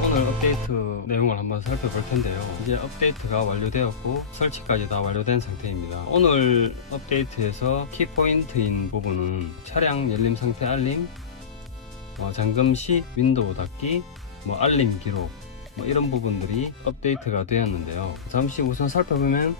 오늘 업데이트 내용을 한번 살펴볼 텐데요. 이제 업데이트가 완료되었고 설치까지 다 완료된 상태입니다. 오늘 업데이트에서 키포인트인 부분은 차량 열림 상태 알림, 잠금 시 윈도우 닫기, 알림 기록 이런 부분들이 업데이트가 되었는데요. 잠시 우선 살펴보면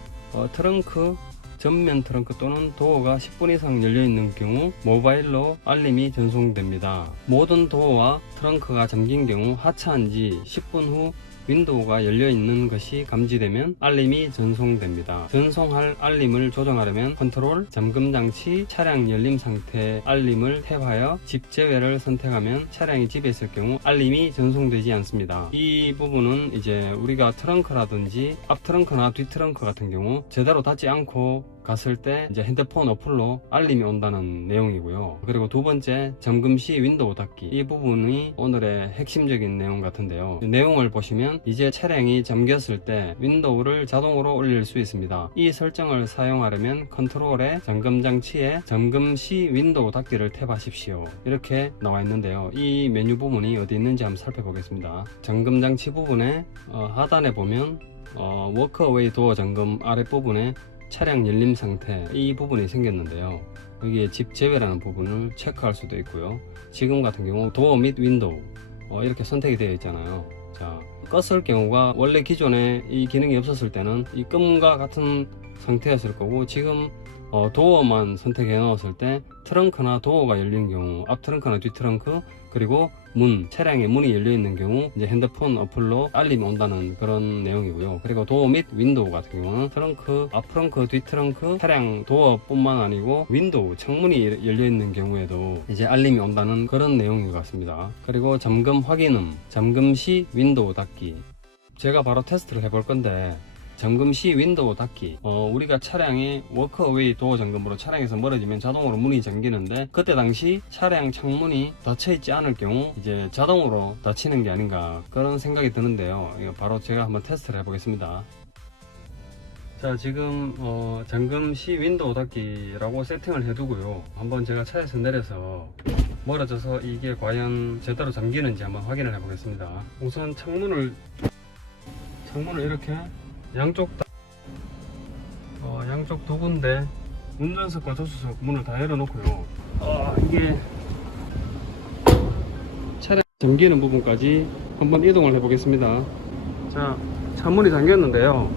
트렁크, 전면 트렁크 또는 도어가 10분 이상 열려있는 경우 모바일로 알림이 전송됩니다. 모든 도어와 트렁크가 잠긴 경우 하차한 지 10분 후 윈도우가 열려있는 것이 감지되면 알림이 전송됩니다. 전송할 알림을 조정하려면 컨트롤, 잠금 장치, 차량 열림 상태 알림을 탭하여 집 제외를 선택하면 차량이 집에 있을 경우 알림이 전송되지 않습니다. 이 부분은 이제 우리가 트렁크라든지 앞 트렁크나 뒤 트렁크 같은 경우 제대로 닫지 않고 갔을 때 이제 핸드폰 어플로 알림이 온다는 내용이고요. 그리고 두 번째, 잠금 시 윈도우 닫기. 이 부분이 오늘의 핵심적인 내용 같은데요. 내용을 보시면 이제 차량이 잠겼을 때 윈도우를 자동으로 올릴 수 있습니다. 이 설정을 사용하려면 컨트롤에 잠금 장치에 잠금 시 윈도우 닫기를 탭하십시오. 이렇게 나와 있는데요. 이 메뉴 부분이 어디 있는지 한번 살펴보겠습니다. 잠금 장치 부분에 하단에 보면 워크어웨이 도어 잠금 아랫부분에 차량 열림 상태 이 부분이 생겼는데요. 여기에 집 제외라는 부분을 체크할 수도 있고요. 지금 같은 경우 도어 및 윈도우 이렇게 선택이 되어 있잖아요. 자, 껐을 경우가 원래 기존에 이 기능이 없었을 때는 이 끔과 같은 상태였을 거고, 지금 도어만 선택해 넣었을 때 트렁크나 도어가 열린 경우, 앞 트렁크나 뒤 트렁크, 그리고 차량의 문이 열려 있는 경우 이제 핸드폰 어플로 알림이 온다는 그런 내용이고요. 그리고 도어 및 윈도우 같은 경우는 트렁크, 앞 트렁크, 뒤 트렁크, 차량 도어뿐만 아니고 윈도우, 창문이 열려 있는 경우에도 이제 알림이 온다는 그런 내용인 것 같습니다. 그리고 잠금 확인음, 잠금 시 윈도우 닫기. 제가 바로 테스트를 해볼 건데, 잠금 시 윈도우 닫기, 우리가 차량이 워크어웨이 도어 잠금으로 차량에서 멀어지면 자동으로 문이 잠기는데, 그때 당시 차량 창문이 닫혀 있지 않을 경우 이제 자동으로 닫히는 게 아닌가 그런 생각이 드는데요. 이거 바로 제가 한번 테스트를 해보겠습니다. 자, 지금 잠금 시 윈도우 닫기라고 세팅을 해두고요. 한번 제가 차에서 내려서 멀어져서 이게 과연 제대로 잠기는지 한번 확인을 해보겠습니다. 우선 창문을 이렇게 양쪽 두 군데 운전석과 조수석 문을 다 열어놓고요. 이게 차량 잠기는 부분까지 한번 이동을 해보겠습니다. 자, 차문이 잠겼는데요.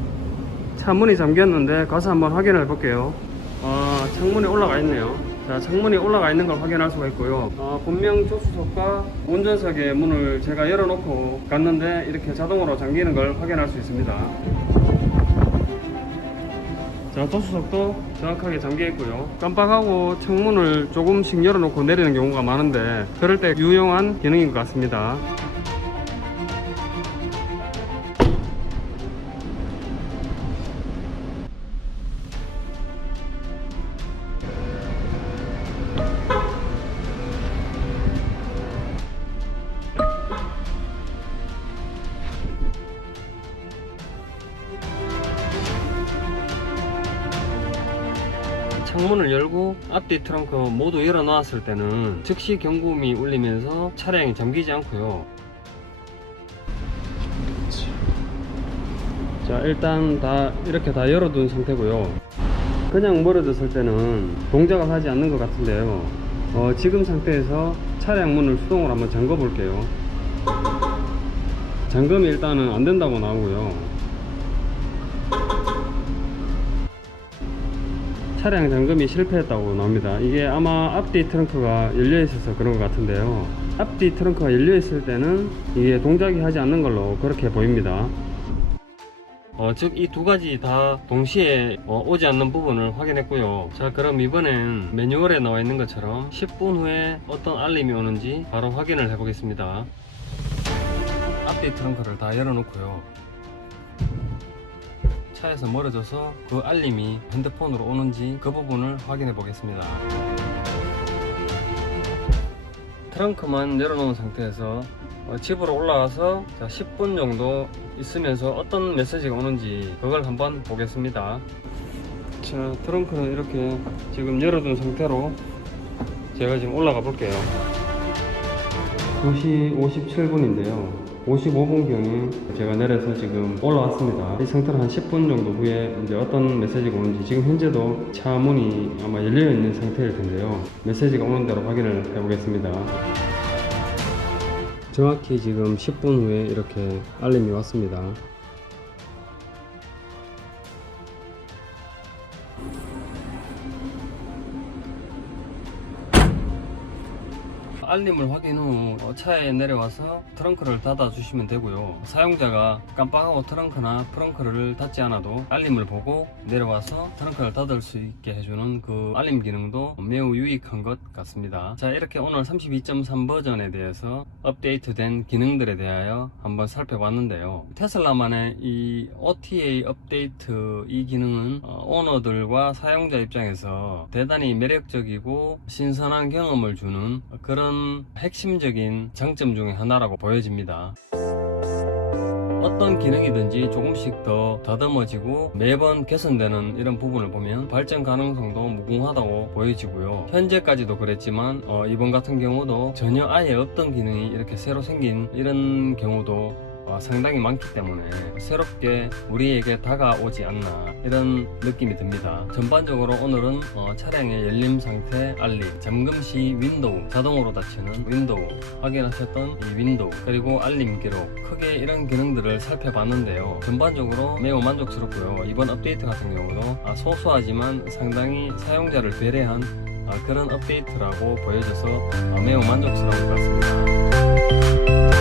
차문이 잠겼는데 가서 한번 확인을 해볼게요. 창문이 올라가 있네요. 자, 창문이 올라가 있는 걸 확인할 수가 있고요. 분명 조수석과 운전석의 문을 제가 열어놓고 갔는데 이렇게 자동으로 잠기는 걸 확인할 수 있습니다. 자, 조수석도 정확하게 잠겨 있고요. 깜빡하고 창문을 조금씩 열어놓고 내리는 경우가 많은데, 그럴 때 유용한 기능인 것 같습니다. 창문을 열고 앞뒤 트렁크 모두 열어놨을 때는 즉시 경고음이 울리면서 차량이 잠기지 않고요. 자, 일단 이렇게 다 열어둔 상태고요. 그냥 멀어졌을 때는 동작을 하지 않는 것 같은데요. 지금 상태에서 차량 문을 수동으로 한번 잠궈 볼게요. 잠금이 일단은 안 된다고 나오고요. 차량 잠금이 실패했다고 나옵니다. 이게 아마 앞뒤 트렁크가 열려 있어서 그런 것 같은데요. 앞뒤 트렁크가 열려 있을 때는 이게 동작이 하지 않는 걸로 그렇게 보입니다. 즉 이 두 가지 다 동시에 오지 않는 부분을 확인했고요. 자, 그럼 이번엔 매뉴얼에 나와 있는 것처럼 10분 후에 어떤 알림이 오는지 바로 확인을 해 보겠습니다. 앞뒤 트렁크를 다 열어놓고요. 차에서 멀어져서 그 알림이 핸드폰으로 오는지 그 부분을 확인해 보겠습니다. 트렁크만 열어놓은 상태에서 집으로 올라와서 10분 정도 있으면서 어떤 메시지가 오는지 그걸 한번 보겠습니다. 자, 트렁크는 이렇게 지금 열어둔 상태로 제가 지금 올라가 볼게요. 2시 57분인데요 55분경에 제가 내려서 지금 올라왔습니다. 이 상태로 한 10분 정도 후에 이제 어떤 메시지가 오는지, 지금 현재도 차 문이 아마 열려 있는 상태일 텐데요. 메시지가 오는 대로 확인을 해보겠습니다. 정확히 지금 10분 후에 이렇게 알림이 왔습니다. 알림을 확인 후 차에 내려와서 트렁크를 닫아 주시면 되고요. 사용자가 깜빡하고 트렁크나 프렁크를 닫지 않아도 알림을 보고 내려와서 트렁크를 닫을 수 있게 해주는 그 알림 기능도 매우 유익한 것 같습니다. 자, 이렇게 오늘 32.3 버전에 대해서 업데이트된 기능들에 대하여 한번 살펴봤는데요. 테슬라만의 이 OTA 업데이트 이 기능은 오너들과 사용자 입장에서 대단히 매력적이고 신선한 경험을 주는 그런 핵심적인 장점 중에 하나라고 보여집니다. 어떤 기능이든지 조금씩 더 다듬어지고 매번 개선되는 이런 부분을 보면 발전 가능성도 무궁하다고 보여지고요. 현재까지도 그랬지만 이번 같은 경우도 전혀 아예 없던 기능이 이렇게 새로 생긴 이런 경우도 상당히 많기 때문에 새롭게 우리에게 다가오지 않나 이런 느낌이 듭니다. 전반적으로 오늘은 차량의 열림 상태 알림, 잠금 시 윈도우, 자동으로 닫히는 윈도우, 확인하셨던 이 윈도우, 그리고 알림 기록, 크게 이런 기능들을 살펴봤는데요. 전반적으로 매우 만족스럽고요. 이번 업데이트 같은 경우도 소소하지만 상당히 사용자를 배려한 그런 업데이트라고 보여져서 매우 만족스러운 것 같습니다.